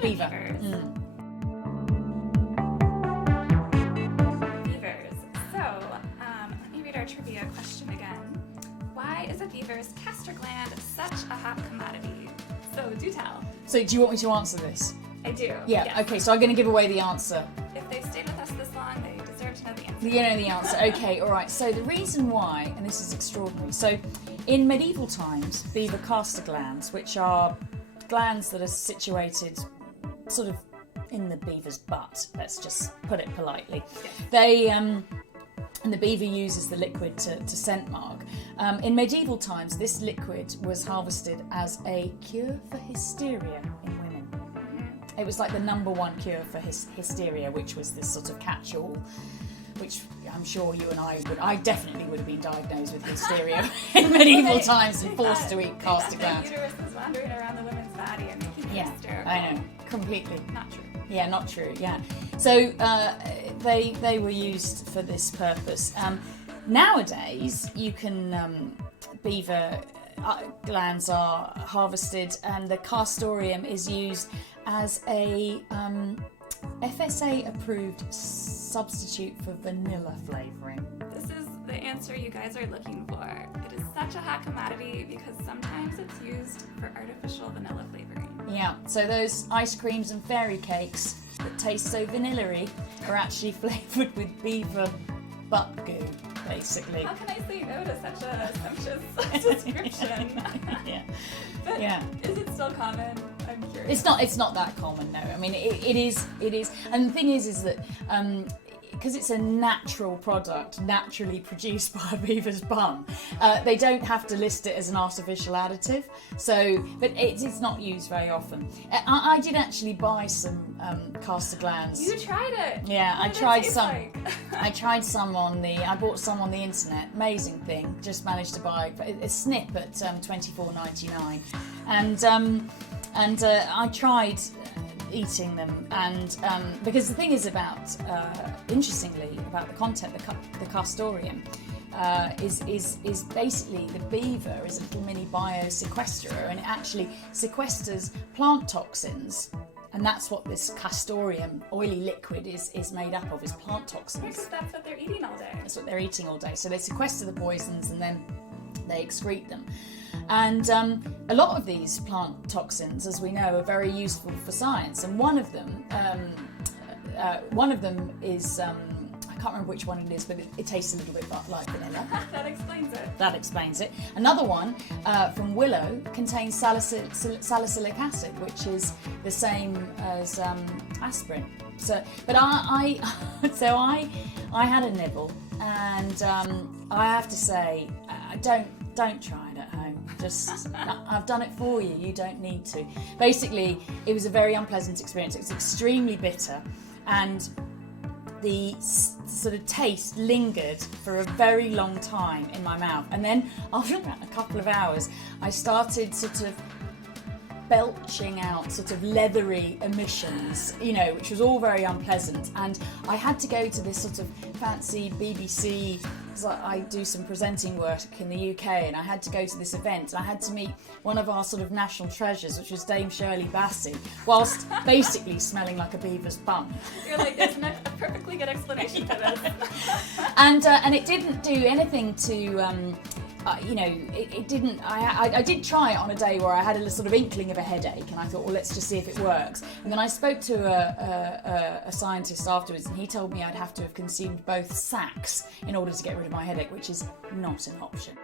go to Beaver. Beavers. Beavers. So, let me read our trivia question again. Why is a beaver's castor gland such a hot commodity? So, do tell. So do you want me to answer this? I do. Yeah, yes. okay, so I'm going to give away the answer. If they've stayed with us this long, they deserve to know the answer. You know the answer. Okay, all right. So the reason why, and this is extraordinary, so in medieval times, beaver castor glands, which are glands that are situated sort of in the beaver's butt, let's just put it politely, they and the beaver uses the liquid to scent mark. In medieval times, this liquid was harvested as a cure for hysteria in women. It was like the number one cure for hysteria, which was this sort of catch-all, which I'm sure you and I definitely would have been diagnosed with hysteria in medieval times and forced to eat castor glands. The uterus was wandering around the woman's body and making them hysterical. I know, completely. Not true. Yeah, not true. Yeah, so they were used for this purpose. Nowadays, you can beaver glands are harvested, and the castoreum is used as a FSA-approved substitute for vanilla flavouring. This is the answer you guys are looking for. It is such a hot commodity because sometimes it's used for artificial vanilla flavoring. Yeah, so those ice creams and fairy cakes that taste so vanilla-y are actually flavoured with beaver butt goo, basically. How can I say no to such a sumptuous description? Yeah. But Yeah. is it still common? I'm curious. It's not that common, no. I mean, it is, and the thing is that because it's a natural product, naturally produced by a beaver's bum, they don't have to list it as an artificial additive. So, but it's not used very often. I did actually buy some castor glands. You tried it. Yeah, What I did it tried taste some. like? I bought some on the internet. Amazing thing. Just managed to buy a snip at $24.99, and I tried eating them, and because the thing is interestingly about the content, the castoreum is basically the beaver is a little mini biosequesterer, and it actually sequesters plant toxins. And that's what this castoreum oily liquid is made up of, is plant toxins. Because that's what they're eating all day. That's what they're eating all day. So they sequester the poisons and then they excrete them. And a lot of these plant toxins, as we know, are very useful for science. And one of them is I can't remember which one it is, but it tastes a little bit like vanilla. That explains it. That explains it. Another one from willow contains salicylic acid, which is the same as aspirin. So, but I had a nibble, and I have to say, don't try it at home. Just I've done it for you. You don't need to. Basically, it was a very unpleasant experience. It was extremely bitter, and the sort of taste lingered for a very long time in my mouth. And then after about a couple of hours, I started sort of belching out sort of leathery emissions, which was all very unpleasant. And I had to go to this sort of fancy BBC, because I do some presenting work in the UK, and I had to go to this event, and I had to meet one of our sort of national treasures, which was Dame Shirley Bassey, whilst basically smelling like a beaver's bum. You're like, there's a perfectly good explanation for this. And it didn't do anything to it didn't. I did try it on a day where I had a sort of inkling of a headache, and I thought, well, let's just see if it works. And then I spoke to a scientist afterwards, and he told me I'd have to have consumed both sacks in order to get rid of my headache, which is not an option.